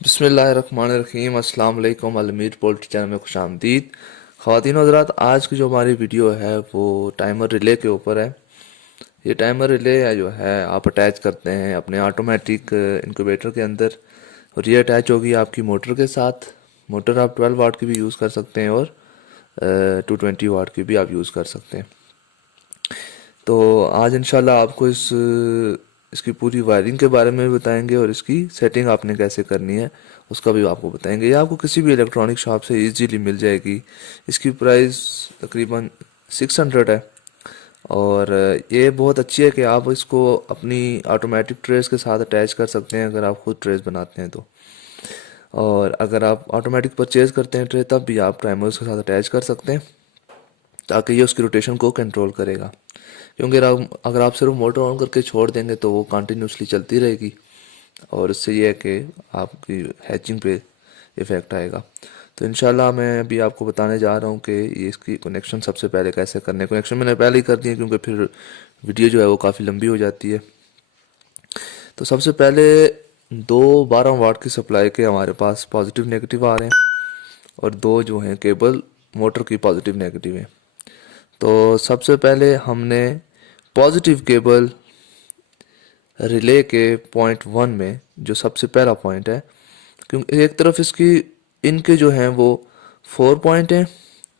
बिस्मिल्लाहिर्रहमानिर्रहीम। अस्सलाम वालेकुम। अलमीर पोल्ट्री चैनल में खुश आमदीद। ख़वातीन और हज़रात, आज की जो हमारी वीडियो है वो टाइमर रिले के ऊपर है। ये टाइमर रिले जो है आप अटैच करते हैं अपने ऑटोमेटिक इंक्यूबेटर के अंदर, और ये अटैच होगी आपकी मोटर के साथ। मोटर आप 12 वाट की भी यूज़ कर सकते हैं और 220 वाट की भी आप यूज़ कर सकते हैं। तो आज इंशाल्लाह आपको इसकी पूरी वायरिंग के बारे में भी बताएंगे और इसकी सेटिंग आपने कैसे करनी है उसका भी आपको बताएंगे। ये आपको किसी भी इलेक्ट्रॉनिक शॉप से इजीली मिल जाएगी। इसकी प्राइस तकरीबन 600 है, और ये बहुत अच्छी है कि आप इसको अपनी ऑटोमेटिक ट्रेस के साथ अटैच कर सकते हैं अगर आप खुद ट्रेस बनाते हैं तो। और अगर आप ऑटोमेटिक परचेज़ करते हैं ट्रे, तब भी आप टाइमर्स के साथ अटैच कर सकते हैं ताकि ये उसकी रोटेशन को कंट्रोल करेगा। क्योंकि अगर आप सिर्फ मोटर ऑन करके छोड़ देंगे तो वो कंटिन्यूसली चलती रहेगी, और इससे ये है कि आपकी हैचिंग पे इफ़ेक्ट आएगा। तो इंशाल्लाह मैं अभी आपको बताने जा रहा हूँ कि ये इसकी कनेक्शन सबसे पहले कैसे करने। कनेक्शन मैंने पहले ही कर दिया क्योंकि फिर वीडियो जो है वो काफ़ी लंबी हो जाती है। तो सबसे पहले दो 12 वाट की सप्लाई के हमारे पास पॉजिटिव नेगेटिव आ रहे हैं, और दो जो हैं केबल मोटर की पॉजिटिव नेगेटिव हैं। तो सबसे पहले हमने पॉजिटिव केबल रिले के पॉइंट 1 में, जो सबसे पहला पॉइंट है, क्योंकि एक तरफ इसकी इनके जो हैं वो 4 पॉइंट हैं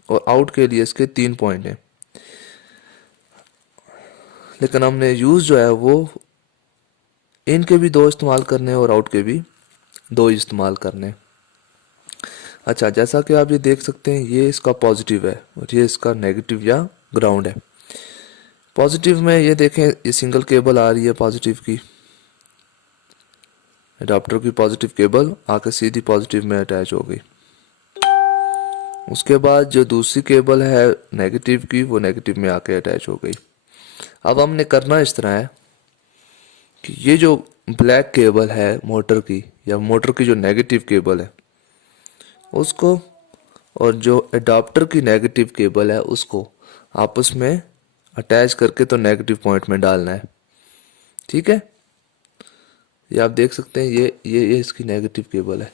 और आउट के लिए इसके 3 पॉइंट हैं, लेकिन हमने यूज़ जो है वो इनके भी दो इस्तेमाल करने और आउट के भी दो इस्तेमाल करने। अच्छा, जैसा कि आप ये देख सकते हैं, ये इसका पॉजिटिव है और ये इसका नेगेटिव या ग्राउंड है। पॉजिटिव में ये देखें, ये सिंगल केबल आ रही है पॉजिटिव की, अडाप्टर की पॉजिटिव केबल आके सीधी पॉजिटिव में अटैच हो गई। उसके बाद जो दूसरी केबल है नेगेटिव की, वो नेगेटिव में आके अटैच हो गई। अब हमने करना इस तरह है कि ये जो ब्लैक केबल है मोटर की, या मोटर की जो नेगेटिव केबल है उसको, और जो अडाप्टर की नेगेटिव केबल है उसको आपस में अटैच करके तो नेगेटिव पॉइंट में डालना है। ठीक है, ये आप देख सकते हैं, ये इसकी नेगेटिव केबल है।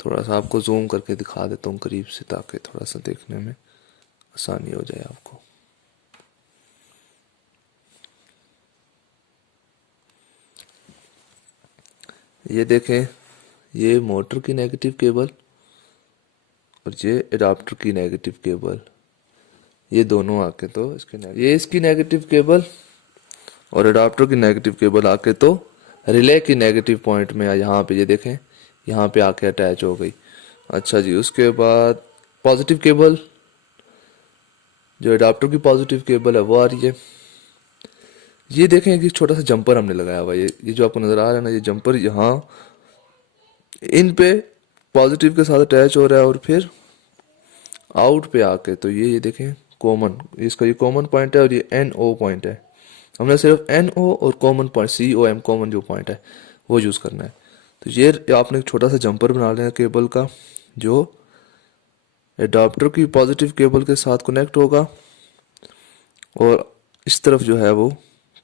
थोड़ा सा आपको जूम करके दिखा देता हूँ करीब से ताकि थोड़ा सा देखने में आसानी हो जाए आपको। ये देखें, ये मोटर की नेगेटिव केबल और ये अडाप्टर की नेगेटिव केबल, ये दोनों आके तो ये इसकी नेगेटिव केबल और अडाप्टर की नेगेटिव केबल आके तो रिले की नेगेटिव पॉइंट में यहाँ पे, ये देखें, यहाँ पे आके अटैच हो गई। अच्छा जी, उसके बाद पॉजिटिव केबल, जो अडाप्टर की पॉजिटिव केबल है वो आ रही है। ये देखें कि छोटा सा जंपर हमने लगाया हुआ है, ये जो आपको नजर आ रहा है ना, ये जंपर यहाँ इन पे पॉजिटिव के साथ अटैच हो रहा है, और फिर आउट पे आके तो ये देखें कॉमन, इसका ये कॉमन पॉइंट है और ये एन ओ पॉइंट है। हमने सिर्फ एन ओ और common point C O M common जो पॉइंट है वो यूज़ करना है। तो ये आपने एक छोटा सा जंपर बना लेना केबल का, जो एडाप्टर की पॉजिटिव केबल के साथ कनेक्ट होगा, और इस तरफ जो है वो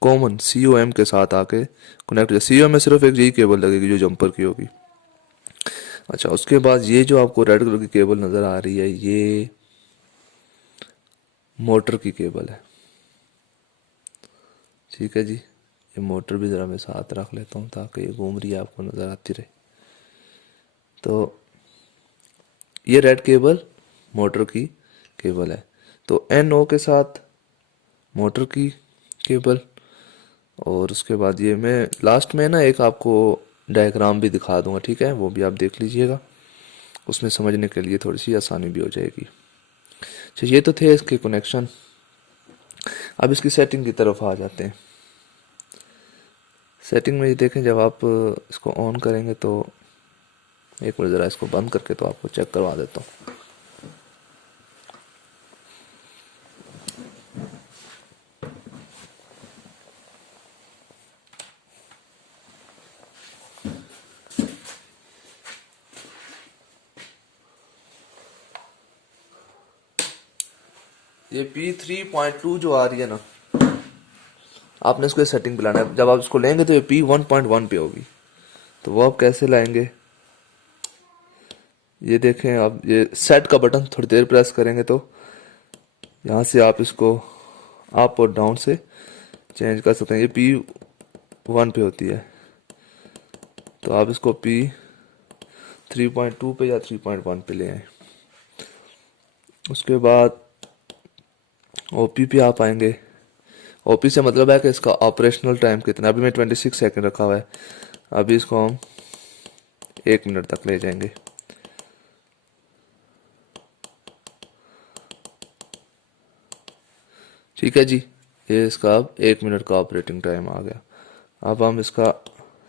कॉमन सी ओ एम के साथ आके कनेक्ट हो। सी ओ एम में सिर्फ एक यही केबल लगेगी जो जंपर की होगी। अच्छा, उसके बाद ये जो आपको रेड कलर की केबल नज़र आ रही है, ये मोटर की केबल है। ठीक है जी, ये मोटर भी ज़रा मैं साथ रख लेता हूँ ताकि ये घूम रही है आपको नज़र आती रहे। तो ये रेड केबल मोटर की केबल है। तो एन ओ के साथ मोटर की केबल, और उसके बाद ये मैं लास्ट में ना एक आपको डायग्राम भी दिखा दूंगा, ठीक है, वो भी आप देख लीजिएगा, उसमें समझने के लिए थोड़ी सी आसानी भी हो जाएगी। अच्छा, ये तो थे इसके कनेक्शन। अब इसकी सेटिंग की तरफ आ जाते हैं। सेटिंग में ये देखें, जब आप इसको ऑन करेंगे तो एक बार ज़रा इसको बंद करके तो आपको चेक करवा देता हूँ। ये P3.2 जो आ रही है ना, आपने इसको सेटिंग पे लाना है। जब आप इसको लेंगे तो ये P1.1 पे होगी। तो वो आप कैसे लाएंगे, ये देखें आप, ये सेट का बटन थोड़ी देर प्रेस करेंगे तो यहाँ से आप इसको अप और डाउन से चेंज कर सकते हैं। ये P1 पे होती है, तो आप इसको P3.2 पे या 3.1 पे ले आए। उसके बाद OP पे आप आएंगे। OP से मतलब है कि इसका ऑपरेशनल टाइम कितना, अभी मैं 26 सेकंड रखा हुआ है, अभी इसको हम 1 मिनट तक ले जाएंगे। ठीक है जी, ये इसका अब 1 मिनट का ऑपरेटिंग टाइम आ गया। अब हम इसका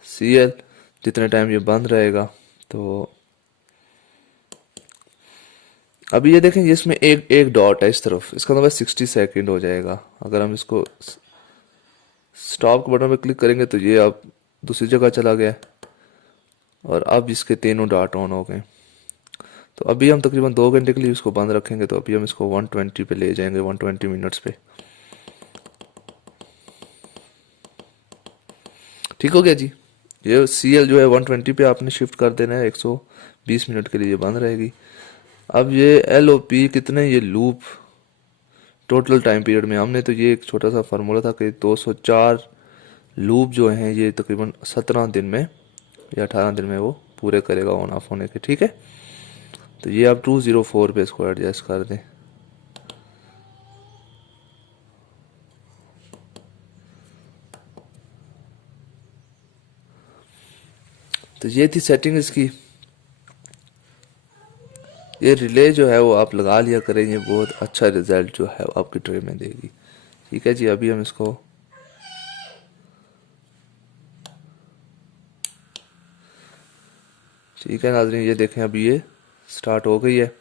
CL जितने टाइम ये बंद रहेगा, तो अभी ये देखें, इसमें एक एक डॉट है इस तरफ, इसका मतलब 60 सेकंड हो जाएगा। अगर हम इसको स्टॉप के बटन पे क्लिक करेंगे तो ये अब दूसरी जगह चला गया और अब इसके तीनों डॉट ऑन हो गए। तो अभी हम तकरीबन 2 घंटे के लिए इसको बंद रखेंगे, तो अभी हम इसको 120 पे ले जाएंगे, 120 मिनट्स पे। ठीक हो गया जी। ये CL जो है 120 पे आपने शिफ्ट कर देना है, 120 मिनट के लिए बंद रहेगी। अब ये LOP कितने, ये लूप टोटल टाइम पीरियड में, हमने तो ये एक छोटा सा फार्मूला था कि 204 लूप जो हैं ये तकरीबन 17 दिन में या 18 दिन में वो पूरे करेगा ऑन ऑफ होने के। ठीक है, तो ये आप 204 पे इसको एडजस्ट कर दें। तो ये थी सेटिंग इसकी। ये रिले जो है वो आप लगा लिया करें, ये बहुत अच्छा रिजल्ट जो है आपकी ट्रे में देगी। ठीक है जी, अभी हम इसको ठीक है नाज़रीन, ये देखें अभी ये स्टार्ट हो गई है।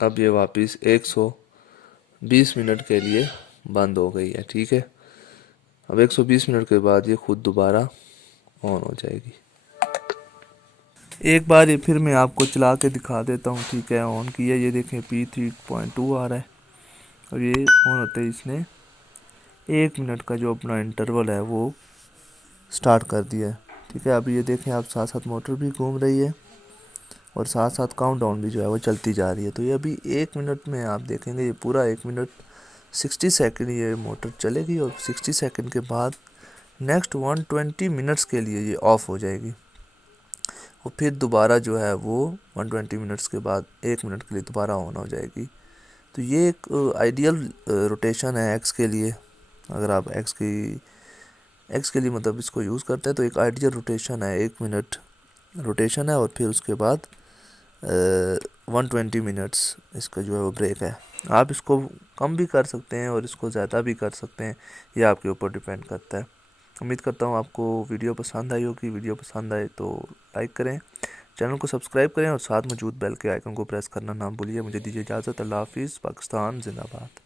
अब ये वापस 120 मिनट के लिए बंद हो गई है। ठीक है, अब 120 मिनट के बाद ये खुद दोबारा ऑन हो जाएगी। एक बार ये फिर मैं आपको चला के दिखा देता हूँ। ठीक है, ऑन किया, ये देखें P3.2 आ रहा है और ये ऑन होते ही इसने 1 मिनट का जो अपना इंटरवल है वो स्टार्ट कर दिया है। ठीक है, अभी ये देखें आप, साथ साथ मोटर भी घूम रही है और साथ साथ काउंटडाउन भी जो है वो चलती जा रही है। तो ये अभी 1 मिनट में आप देखेंगे, ये पूरा 1 मिनट 60 सेकंड ये मोटर चलेगी और 60 सेकंड के बाद नेक्स्ट 120 मिनट्स के लिए ये ऑफ हो जाएगी और फिर दोबारा जो है वो 120 मिनट्स के बाद 1 मिनट के लिए दोबारा ऑन हो जाएगी। तो ये एक आइडियल रोटेशन है एक्स के लिए। अगर आप एक्स के लिए मतलब इसको यूज़ करते हैं तो एक आइडियल रोटेशन है, 1 मिनट रोटेशन है और फिर उसके बाद 120 मिनट्स इसका जो है वो ब्रेक है। आप इसको कम भी कर सकते हैं और इसको ज़्यादा भी कर सकते हैं, ये आपके ऊपर डिपेंड करता है। उम्मीद करता हूँ आपको वीडियो पसंद आई होगी। वीडियो पसंद आए तो लाइक करें, चैनल को सब्सक्राइब करें और साथ मौजूद बेल के आइकन को प्रेस करना ना भूलिए। मुझे दीजिए इजाज़त। अल्लाह हाफिज़। पाकिस्तान जिंदाबाद।